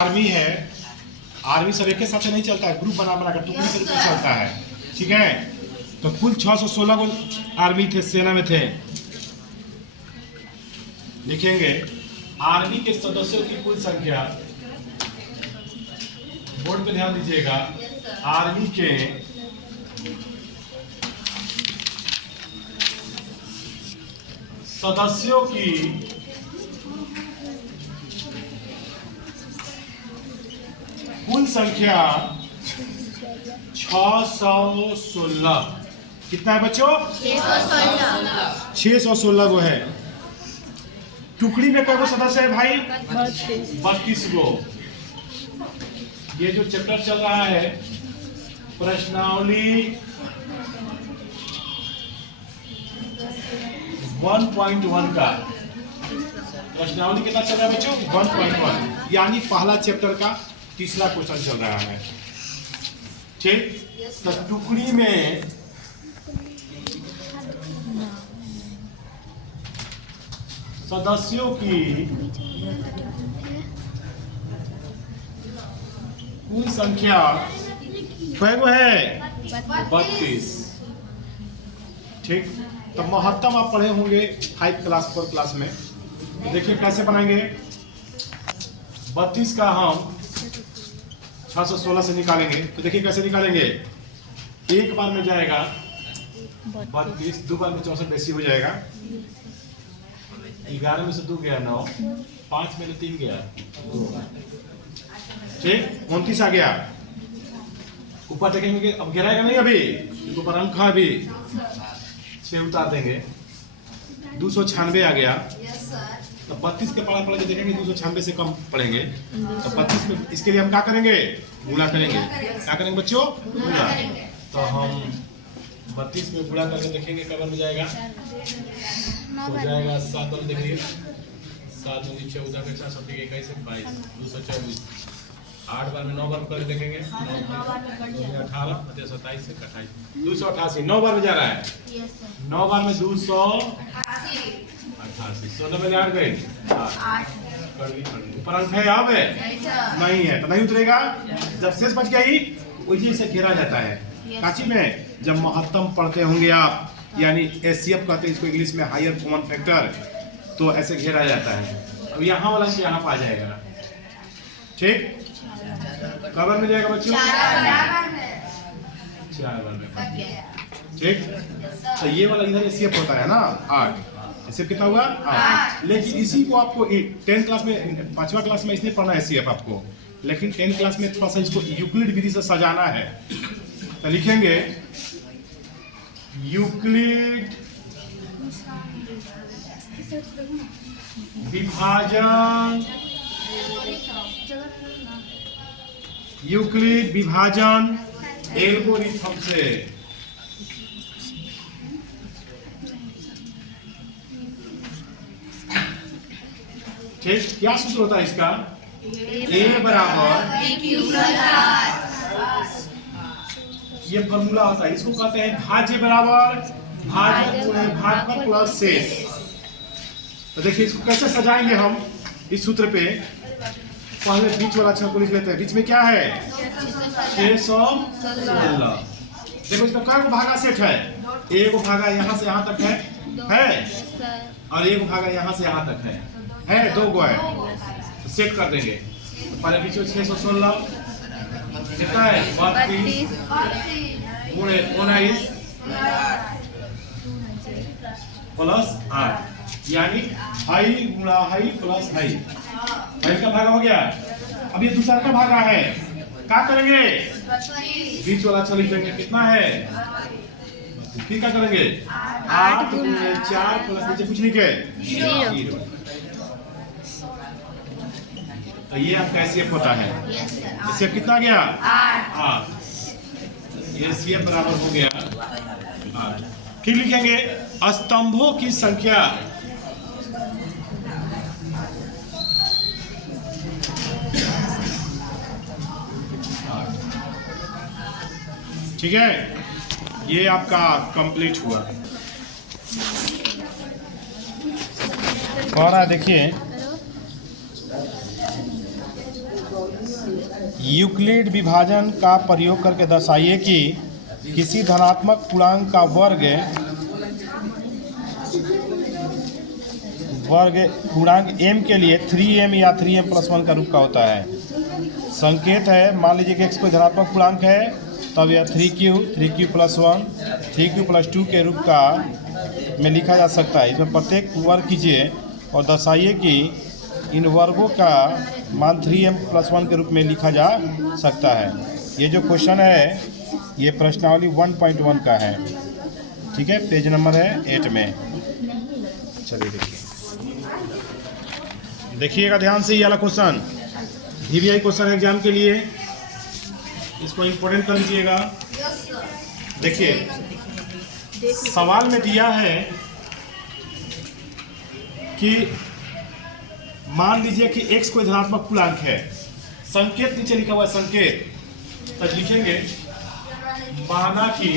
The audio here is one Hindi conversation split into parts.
आर्मी है, आर्मी सब एक साथ नहीं चलता है, ग्रुप बना बनाकर टुकड़ी के रूप में चलता है। ठीक है, तो कुल 616 को आर्मी थे, सेना में थे। लिखेंगे आर्मी के सदस्यों की कुल संख्या, बोर्ड पे ध्यान दीजिएगा। आर्मी के सदस्यों की कुल संख्या 616। कितना है बच्चों? 616 को है। टुकड़ी में कई सदस्य है भाई? 32 गो। ये जो चैप्टर चल रहा है प्रश्नावली 1.1 का, प्रश्नावली कितना चल रहा है बच्चों? 1.1, यानी पहला चैप्टर का तीसरा क्वेश्चन चल रहा है। ठीक, तो टुकड़ी में सदस्यों की कुल संख्या कैगो है? 32। ठीक, तो महत्तम आप पढ़े होंगे 5 क्लास 4 क्लास में। तो देखिए कैसे बनाएंगे। 32 का हम 616 से निकालेंगे। तो देखिए कैसे निकालेंगे। एक बार में जाएगा 32, दो बार में 64 बेसी हो जाएगा। 11 में से 2 गया 9, 5 में से 3 गया 2। ठीक, 29 आ गया। ऊपर देखेंगे अब गिराएगा नहीं, अभी ऊपर अंक है, अभी 6 उतार देंगे। 296 आ गया। तो 32 के पढ़ा जो देखेंगे 296 से कम पढ़ेंगे। तो 32 में इसके लिए हम क्या करेंगे? गुणा करेंगे। क्या करेंगे बच्चों? गुणा। तो हम 32 में गुणा करके देखेंगे कब में जाएगा। तो जाएगा 7 वाला देखिए, 7 दूनी 14 के 4 सब 21 22 224। 8 बार में 9 बार करके देखेंगे। 18 27 से 28 288। 9 बार में जा रहा है। 9 बार में 288। 16 में 8 गए। ऊपर अंक है यहाँ पे? नहीं है, तो नहीं उतरेगा। जब शेष बच गया ही वही से घेरा जाता है। काची में जब महत्तम पढ़ते होंगे आप, यानी एचसीएफ कहते हैं इसको इंग्लिश में, हायर कॉमन फैक्टर, तो ऐसे घेरा जाता है। अब यहाँ वाला से यहाँ पा जाएगा। ठीक, कवर में जाएगा बच्चों? 4 बार में। ठीक, तो ये वाला इधर एचसीएफ होता है ना 8। एचसीएफ कितना हुआ? 8। लेकिन इसी को आपको 10 क्लास में, 5वां क्लास में इसलिए पढ़ना है एचसीएफ आपको, लेकिन 10 क्लास में थोड़ा सा इसको यूक्लिड विधि से सजाना है। तो लिखेंगे यूक्लिड विभाजन, यूक्लिड विभाजन एल्गोरिथम से। ठीक, क्या सूत्र होता है इसका? a बराबर, ये फॉर्मूला होता है। इसको कहते हैं भाज्य बराबर भागफल प्लस शेष। तो देखिए इसको कैसे सजाएंगे हम इस सूत्र पे। पहले बीच वाला अक्षर को लिख लेते हैं। बीच में क्या है? 616। देखो इसका कई भागा सेट है। एक भागा यहाँ से यहाँ तक है, और एक भागा यहाँ से यहाँ तक है 2 गो है। तो सेट कर देंगे। तो पहले बीच में 616 कितना है? 32 गुणे 19 प्लस 8, यानी हाई गुणा हाई प्लस हाई। हाई का भागा हो गया। अब ये दूसरा का भागा है, क्या करेंगे? बीच वाला अच्छा लिख देंगे। कितना है? फिर क्या करेंगे? 8 गुणे 4 प्लस नीचे कुछ नहीं के 0। तो ये आपका एचसीएफ होता है। एचसीएफ कितना गया? 8। एचसीएफ बराबर हो गया 8। फिर लिखेंगे स्तंभों की संख्या। ठीक है, ये आपका कंप्लीट हुआ। और देखिए यूक्लिड विभाजन का प्रयोग करके दर्शाइए कि किसी धनात्मक पूर्णांक का वर्ग पूर्णांक m के लिए 3m या 3m+1 का रूप का होता है। संकेत है, मान लीजिए कि x कोई धनात्मक पूर्णांक है, तब यह 3q+1 3q+2 के रूप का में लिखा जा सकता है। इसमें प्रत्येक वर्ग कीजिए और दर्शाइए कि इन वर्गों का मान 3m+1 के रूप में लिखा जा सकता है। ये जो क्वेश्चन है ये प्रश्नावली 1.1 का है, ठीक है, पेज नंबर है 8 में। चलिए देखिएगा ध्यान से, ये वाला क्वेश्चन VVI क्वेश्चन एग्जाम के लिए, इसको इम्पोर्टेंट कर लीजिएगा। देखिए सवाल में दिया है कि मान लीजिए कि x कोई धनात्मक पूर्णांक है, संकेत नीचे लिखा हुआ है संकेत, तब लिखेंगे माना कि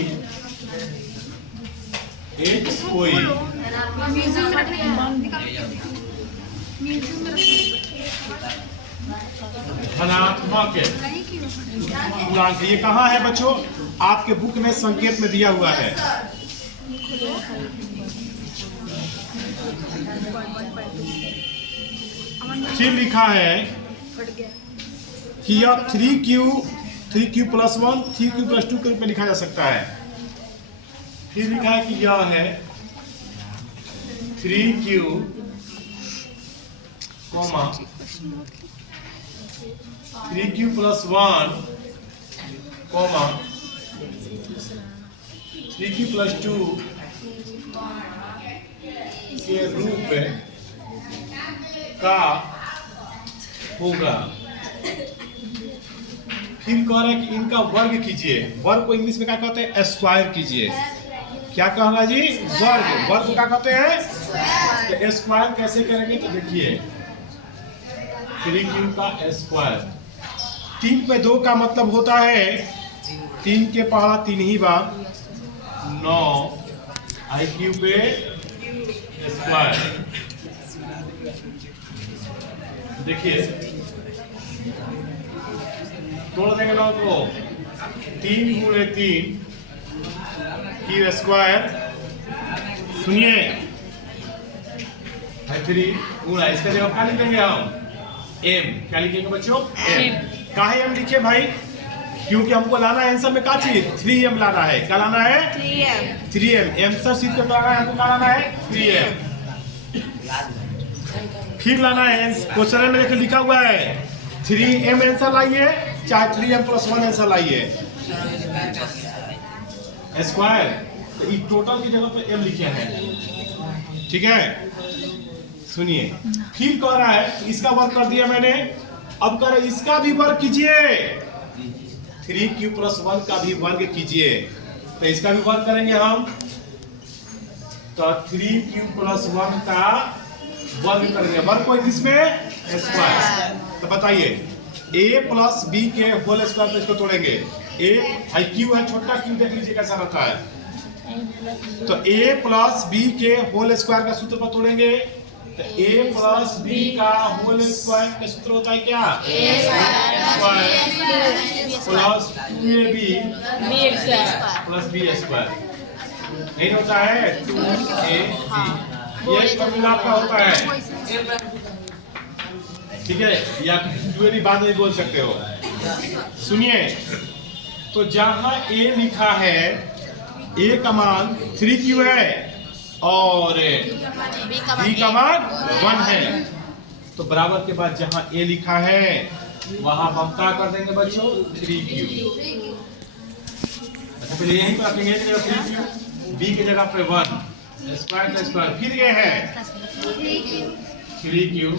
x कोई धनात्मक पूर्णांक है। ये कहाँ है बच्चों? आपके बुक में संकेत में दिया हुआ है। फिर लिखा है कि यह 3q+1 3q+2 के रूप में लिखा जा सकता है। फिर लिखा है कि यह है 3q, 3q+1, 3q+2 के रूप का होगा। फिर कह रहे हैं कि इनका वर्ग कीजिए। वर्ग को इंग्लिश में क्या कहते हैं? स्क्वायर कीजिए। क्या कहना जी? वर्ग। वर्ग क्या कहते हैं? तो स्क्वायर कैसे करेंगे? तो देखिए 3q का स्क्वायर, 3 पे 2 का मतलब होता है 3 के पहाड़ा 3 ही बार 9 IQ पे स्क्वायर। देखिए तोड़ देंगे 9 को, 3 गुणे 3 की स्क्वायर, सुनिए 3 गुणा, इसका जवाब क्या लिखेंगे हम? m। क्या लिखेंगे बच्चों? m। काहे m लिखे भाई? क्योंकि हमको लाना है आंसर में क्या चीज? 3m लाना है। क्या लाना है? 3m। आंसर शीट पे लाना है हमको, क्या लाना है? 3m। फिर लाना है क्वेश्चन में देखिए लिखा हुआ है 3m आंसर लाइए, चाहे 3m+1 आंसर लाइए। स्क्वायर तो टोटल की जगह पे m लिखे हैं, ठीक है। सुनिए फिर कह रहा है इसका वर्ग कर दिया मैंने, अब कह रहा है इसका भी वर्ग कीजिए, 3q+1 का भी वर्ग कीजिए। तो इसका भी वर्ग करेंगे हम, तो 3q+1 का वर्ग करेंगे। वर्ग को इंग्लिश में स्क्वायर। तो बताइए a + b के होल स्क्वायर पे इसको तोड़ेंगे। a q है, छोटा q देख लीजिए कैसा रहता है। तो a + b के होल स्क्वायर का सूत्र पर तोड़ेंगे। तो a + b का होल स्क्वायर का सूत्र होता है क्या? +2ab + b square. नहीं होता है 2ab। ये फॉर्मूला आपका होता है, ठीक है, या कोई भी बात नहीं बोल सकते हो। सुनिए तो जहां a लिखा है, a का मान 3q है और b का मान 1 है, तो बराबर के बाद जहां a लिखा है वहां हम क्या कर देंगे बच्चों? 3q। अच्छा पहले यहीं पर रखेंगे 3q, b की जगह पे 1 स्क्वायर का स्क्वायर। फिर ये है 3q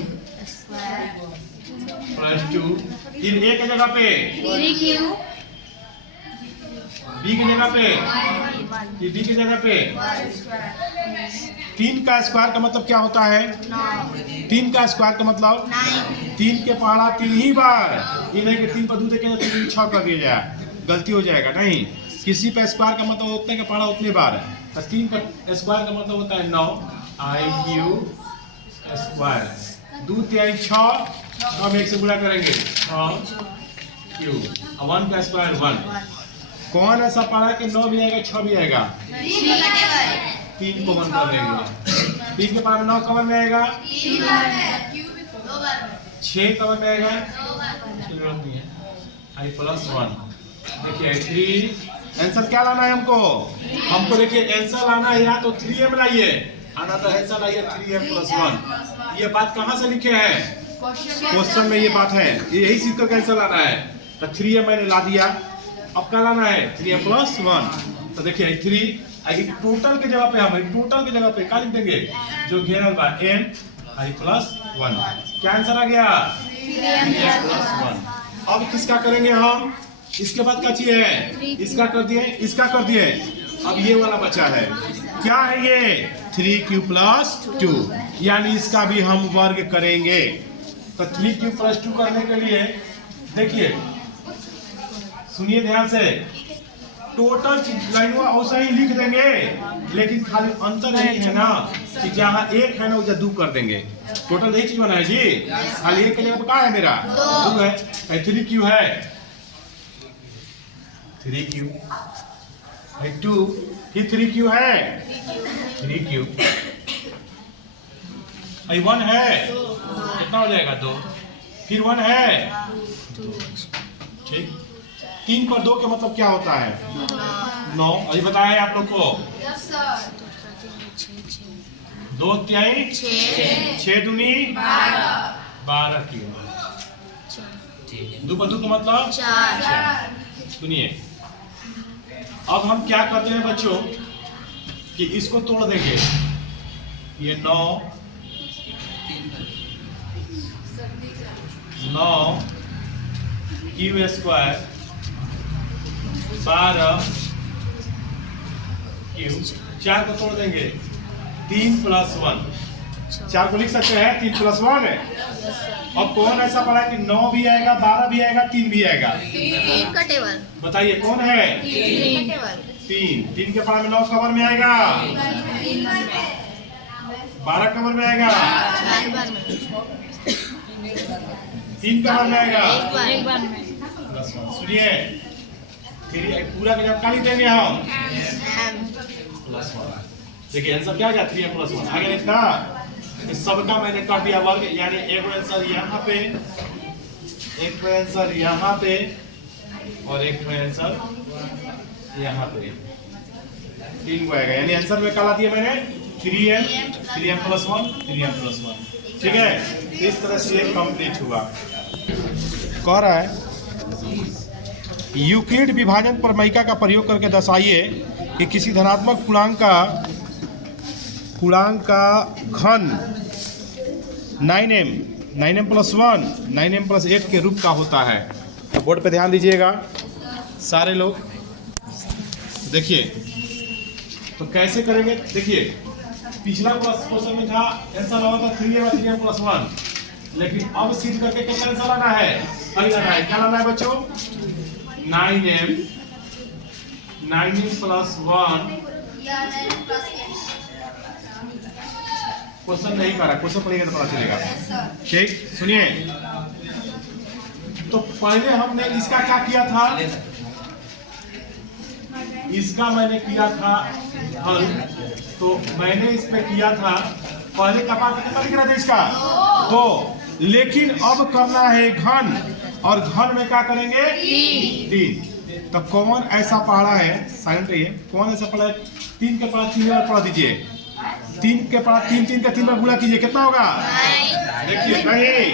+ 2, फिर a की जगह पे 3q, b की जगह पे, फिर b की जगह पे 3 का स्क्वायर का मतलब क्या होता है? 3 का स्क्वायर का मतलब 3 के पहाड़ा 3 ही बार। ये नहीं कि 3 पर 2 देखेंगे तो 3 6 कर दिया जाए, गलती हो जाएगा। नहीं, किसी पे स्क्वायर का मतलब उतने के पहाड़ा उतने बार है। तो 3 का स्क्वायर का मतलब होता है 9 IQ स्क्वायर। 2 3 6 हम 1 से गुणा करेंगे 6 क्यू। 1 का स्क्वायर 1। कौन ऐसा पढ़ा कि 9 भी आएगा 6 भी आएगा? 3 कॉमन कर देंगे। 3 के पावर में 9 कॉमन में आएगा, 6 कॉमन में आएगा, जरूरत नहीं है। आई प्लस 1। देखिए 3 आंसर क्या लाना है हमको देखिए आंसर लाना है या तो 3m लाइए, आना तो आंसर लाइए 3m + 1। ये बात कहाँ से लिखे हैं? क्वेश्चन में ये बात है, यही सीख कर आंसर लाना है। तो 3m मैंने ला दिया, अब क्या लाना है? 3m + 1। तो देखिए 3 टोटल के जगह पे हम टोटल के जगह पे क्या लिख देंगे? जो घेरल बा n आई प्लस 1। क्या आंसर आ गया? 3m + 1। अब किसका करेंगे हम? इसके बाद क्या चाहिए? इसका कर दिए, इसका कर दिए, अब ये वाला बचा है। क्या है ये? 3q + 2, यानी इसका भी हम वर्ग करेंगे। तो 3q + 2 करने के लिए देखिए सुनिए ध्यान से, टोटल लाइन वैसा ही लिख देंगे, लेकिन खाली अंतर यही है ना कि जहाँ 1 है ना उसे 2 कर देंगे। टोटल यही चीज बना है जी, खाली 1 के जगह क्या है? मेरा 2 है। 3q है 3q, 2 फिर 3q है 3q, 1 है कितना हो जाएगा? 2, फिर 1 है ठीक। 3 पर 2 के मतलब क्या होता है? 9। अभी बताया आप लोग को। 2 तिहाई 6 दूनी 12 की 2 पर 2 का मतलब 4। सुनिए अब हम क्या करते हैं बच्चों कि इसको तोड़ देंगे। ये 9 q² 12 q, 4 को तोड़ देंगे 3 + 1। 4 को लिख सकते हैं 3 + 1 है। अब कौन ऐसा पढ़ा कि 9 भी आएगा, 12 भी आएगा, 3 भी आएगा? 3 का टेबल बताइए कौन है? 3 का टेबल 3 के पावर में 9 कवर में आएगा, 12 कवर में आएगा, 3 कवर में आएगा, एक बार में। सुनिए फिर पूरा का जब काली देंगे हम m देखिए आंसर क्या आ गया? 3m + 1 आगे लिखना। इस सबका मैंने कर दिया वर्ग, यानी एक आंसर यहाँ पे, एक आंसर यहाँ पे और एक आंसर यहाँ पे। 3 को आएगा, यानी आंसर में काला दिया मैंने 3m + 1 3m + 1। ठीक है, इस तरह से ये कंप्लीट हुआ। कह रहा है यूक्लिड विभाजन प्रमेयिका का प्रयोग करके दर्शाइए कि किसी धनात्मक पूर्णांक का घन 9m + 1 9m + 8 के रूप का होता है। तो बोर्ड पे ध्यान दीजिएगा सारे लोग। देखिए तो कैसे करेंगे? देखिए पिछला क्वेश्चन में था आंसर लगा था 3m + 1, लेकिन अब सीध करके कितना आंसर लाना है? लाना है, क्या लाना है बच्चों? 9m + 1। क्वेश्चन नहीं करा, क्वेश्चन पढ़ेगा तो पता चलेगा। ठीक, सुनिए तो पहले हमने इसका क्या किया था? इसका मैंने किया था हल, तो मैंने इस पे किया था पहले का पाठ कितना लिख रहा था? इसका 2, लेकिन अब करना है घन, और घन में क्या करेंगे? 3। तो कौन ऐसा पढ़ा है? साइलेंट रहिए। कौन ऐसा पढ़ा है? 3 के पास 3 बार पढ़ा दीजिए। 3 के पास 3 का 3 बार गुणा कीजिए, कितना होगा? देखिए नहीं,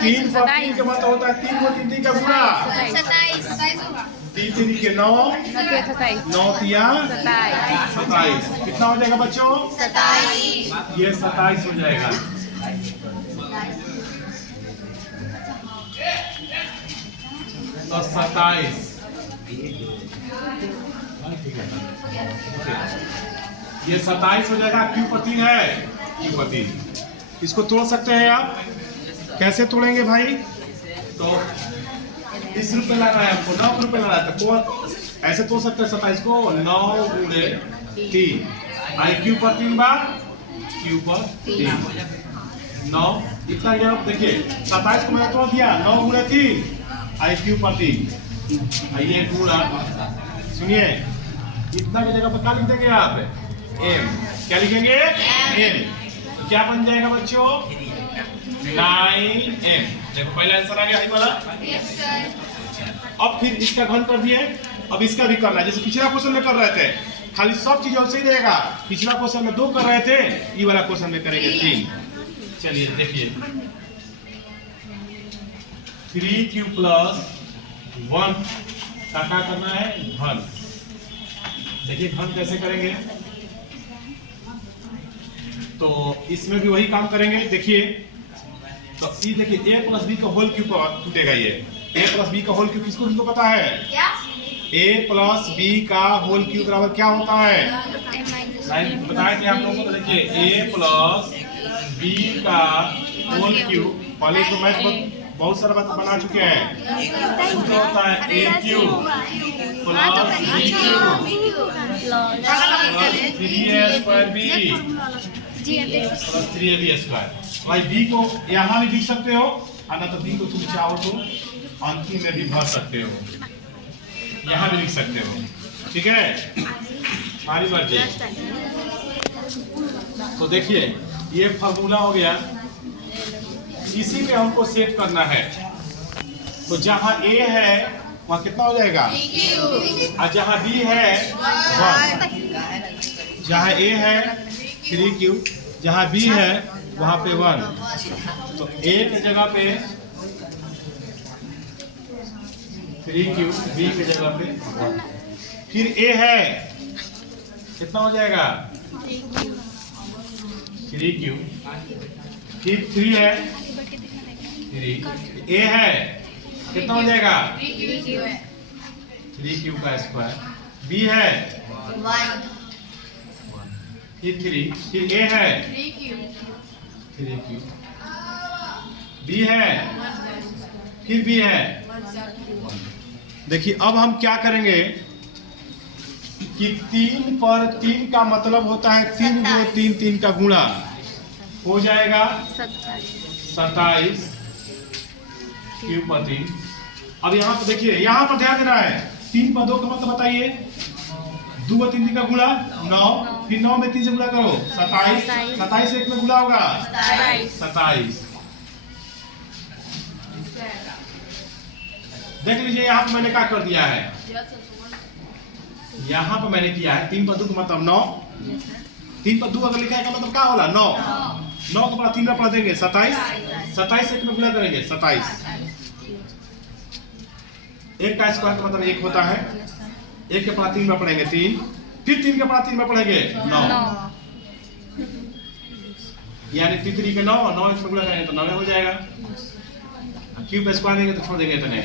3 पर 3 के मतलब होता है 3 को 3 का गुणा 27 3 3 के 9 9 तिया 27। कितना हो जाएगा बच्चों? 27 ये 27 हो जाएगा। तो 27 ये 27 हो जाएगा। Q पर 3 है, Q पर 3। इसको तोड़ सकते हैं आप। कैसे तोड़ेंगे भाई? तो इस रूप में लाना है हमको, 9 रूप में लाना है। तो कौन ऐसे तोड़ सकते हैं 27 को? 9 × 3 आई Q पर 3 बार, Q पर 3 9 इतना। देखिए 27 को मैंने तोड़ दिया, 9 × 3 IQ पर 3 आइए गुणा, सुनिए इतना की जगह पर क्या लिख देंगे आप m, क्या लिखेंगे m, तो क्या बन जाएगा बच्चों 9m। देखो पहला आंसर आ गया आई वाला। Yes sir. अब फिर इसका घन कर दिए, अब इसका भी करना है जैसे पिछला क्वेश्चन में कर रहे थे, खाली सब चीज वैसे ही रहेगा। पिछला क्वेश्चन में 2 कर रहे थे, ये वाला क्वेश्चन में करेंगे 3। चलिए देखिए 3q प्लस 1 का क्या करना है घन। देखिए घन कैसे करेंगे, तो इसमें भी वही काम करेंगे। देखिए तो ये देखिए a प्लस बी का होल क्यूब टूटेगा। ये a प्लस बी का होल क्यूब किसको किसको पता है? क्या? a प्लस बी का होल क्यूब बराबर क्या होता है? बताए थे आप लोगों को। तो देखिए a प्लस बी का होल क्यूब, पहले तो मैथ बहुत सारा बात बना चुके हैं। सूत्र होता है a cube plus b cube plus 3a square b plus 3ab square. भाई b को यहाँ भी लिख सकते हो, और ना तो b को तुम चाहो तो अंतिम में भी भर सकते हो, यहाँ भी लिख सकते हो। ठीक है, हमारी मर्जी। तो देखिए ये फार्मूला हो गया, इसी में हमको सेट करना है। तो जहाँ a है वहाँ कितना हो जाएगा, और जहाँ b है 1, जहाँ a है 3q, जहाँ b है वहाँ पे 1, तो a के जगह पे 3q, b के जगह पे 1। फिर a है कितना हो जाएगा 3q, फिर 3 है 3, a है कितना हो जाएगा 3q का स्क्वायर, b है 1 फिर 3, फिर a है 3q, b है फिर b है। देखिए अब हम क्या करेंगे कि 3 पर 3 का मतलब होता है 3 गुणे 3, 3 का गुणा हो जाएगा 27 क्यूब पर 3। अब यहाँ पर देखिए, यहाँ पर ध्यान देना है 3 पर 2 का मतलब बताइए, 2 पर 3 का गुणा 9, फिर 9 में 3 से गुणा करो 27, 27 से 1 में गुणा होगा 27। देख लीजिए यहाँ पर मैंने क्या कर दिया है, यहाँ पर मैंने किया है 3 पर 2 का मतलब 9, 3 पर 2 अगर लिखा है का मतलब क्या होला 9, 9 के बाद 3 में पढ़ देंगे 27, 27 से 1 में गुणा करेंगे 27। 1 का स्क्वायर का मतलब 1 होता है, 1 के बाद 3 में पढ़ेंगे 3, फिर 3 के बाद 3 में पढ़ेंगे 9, यानी 3 के 9, 9 इसमें गुणा करेंगे तो 9 हो जाएगा। क्यूब स्क्वायर देंगे तो छोड़ देंगे इतने।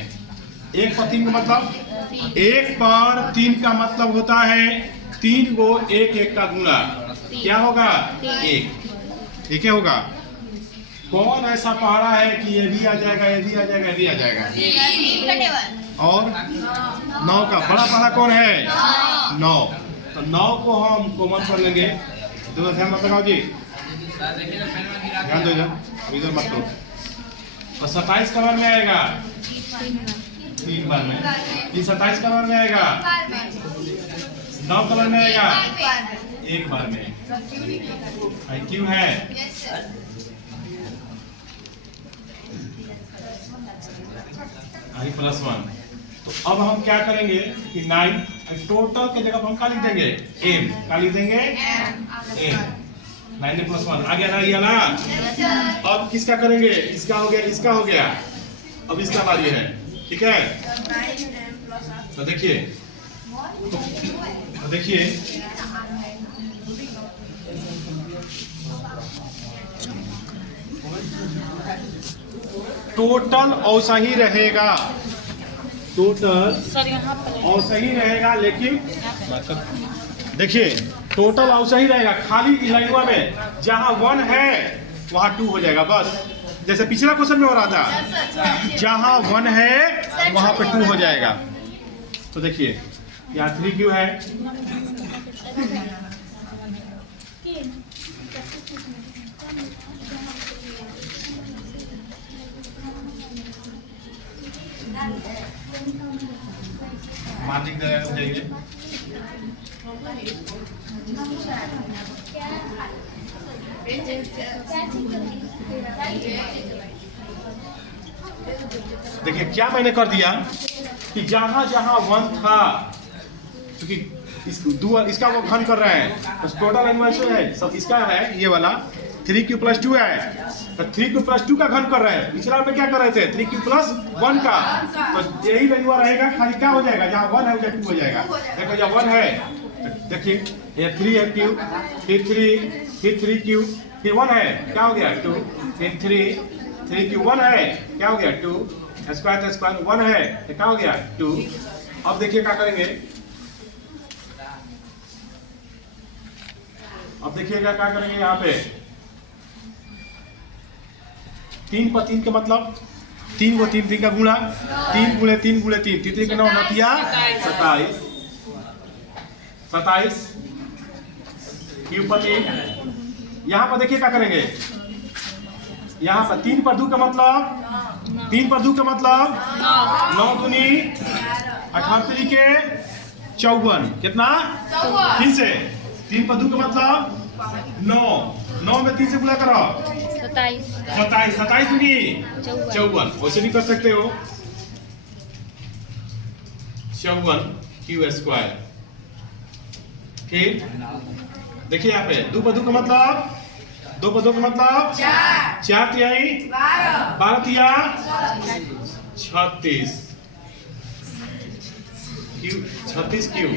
1 पर 3 का मतलब, 1 पर 3 का मतलब होता है 3 को 1 1 का गुणा, क्या होगा 1, ठीक है होगा। कौन ऐसा पढ़ा है कि ये भी आ जाएगा, ये भी आ जाएगा, ये भी आ जाएगा? और 9 का बड़ा पढ़ा कौन है 9, तो 9 को हम कॉमन कर लेंगे। तो ध्यान मत लगाओ जी, ध्यान दो इधर मत करो। तो 27 का बार में आएगा 3 बार में, ये 27 का बार में आएगा 9 का बार में आएगा 1 बार में। IQ है I+1। तो अब हम क्या करेंगे कि 9 टोटल के जगह पर हम क्या लिख देंगे m, क्या लिख देंगे m, 9+1 आ गया ना, ये ना। अब किसका करेंगे, इसका हो गया, इसका हो गया, अब इसका बारी है, ठीक है। तो देखिए, तो देखिए टोटल ऐसा ही रहेगा, टोटल ऐसा ही रहेगा, लेकिन देखिए टोटल ऐसा ही रहेगा, खाली लाइनवा में जहां 1 है वहां 2 हो जाएगा बस, जैसे पिछला क्वेश्चन में हो रहा था, जहां 1 है वहां पे 2 हो जाएगा। तो देखिए यहाँ 3q है, मार्जिन जाइए। देखिए क्या मैंने कर दिया कि जहां जहां 1 था, क्योंकि इसका वो घन कर रहे हैं, तो टोटल एनवाइस है सब इसका है, ये वाला 3q+2 है, तो 3q+2 का घन कर रहे हैं। पिछला में क्या कर रहे थे 3q+1 का, तो यही वैल्यू रहेगा, खाली क्या हो जाएगा, जहाँ 1 है उधर 2 हो जाएगा। देखो जहाँ 1 है देखिए ये 3 है q, फिर 3q, फिर 1 है क्या हो गया 2, फिर 3q 1 है क्या हो गया 2, स्क्वायर 1 है तो क्या हो गया 2। अब देखिए क्या करेंगे, अब देखिएगा क्या करेंगे यहाँ पे 3 पर 3 का मतलब 3 को 3 का गुणा 3 गुणे 3 गुणे 3 3 के 9 नतिया 27 क्यूब पर 3। यहाँ पर देखिए क्या करेंगे, यहाँ पर 3 पर 2 का मतलब 3 पर 2 का मतलब 9 दूनी 18 के 54 कितना फिर से 3 पर 2 का मतलब 9 में 3 से गुणा करो 27 दूनी 54, वैसे भी कर सकते हो 54 क्यू स्क्वायर। फिर देखिए यहाँ पे 2 पर 2 का मतलब 2 पर 2 का मतलब 4 तिहाई 12 तिया 36 क्यू।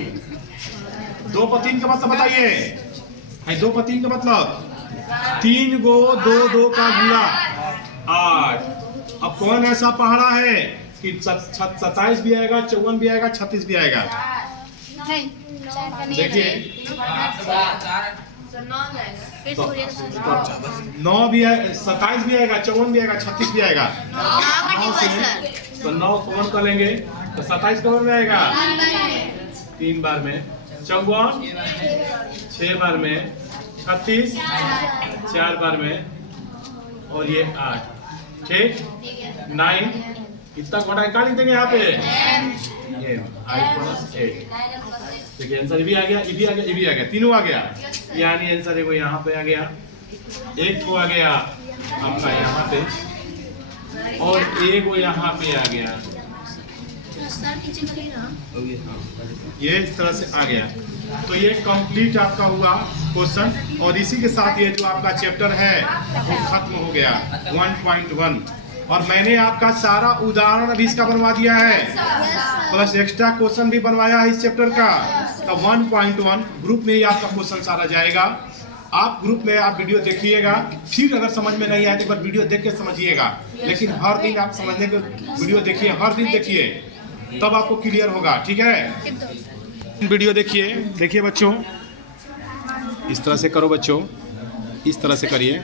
2 पर 3 का मतलब बताइए, 2 पर 3 का मतलब 3 गो 2 का गुणा 8। अब कौन ऐसा पहाड़ा है कि 27 भी आएगा 54 भी आएगा 36 भी आएगा। देखिए 9 भी है 27 भी आएगा 54 भी आएगा 36 भी आएगा। 9 से तो 9 कौन कर लेंगे तो 27 कौन में आएगा 3 बार में, 54 6 बार में, 36 4 बार में, और ये 8 ठीक 9 कितना घटा निकाल देंगे यहाँ पे ये 8+8। देखिए आंसर भी आ गया, ये भी आ गया, ये भी आ गया, तीनों आ गया, यानी आंसर है वो यहाँ पे आ गया, एक को आ गया आपका यहाँ पे और एक वो यहाँ पे आ गया, ये इस तरह से आ गया। तो ये कंप्लीट आपका हुआ क्वेश्चन, और इसी के साथ ये जो आपका चैप्टर है वो खत्म हो गया 1.1। और मैंने आपका सारा उदाहरण अभी इसका बनवा दिया है, प्लस एक्स्ट्रा क्वेश्चन भी बनवाया है इस चैप्टर का। तो 1.1 ग्रुप में ही आपका क्वेश्चन सारा जाएगा। आप ग्रुप में आप वीडियो देखिएगा, फिर अगर समझ में नहीं आए तो एक बार वीडियो देख के समझिएगा, लेकिन हर दिन आप समझने के वीडियो देखिए, हर दिन देखिए, तब आपको क्लियर होगा। ठीक है, वीडियो देखिए बच्चों, इस तरह से करो बच्चों, इस तरह से करिए।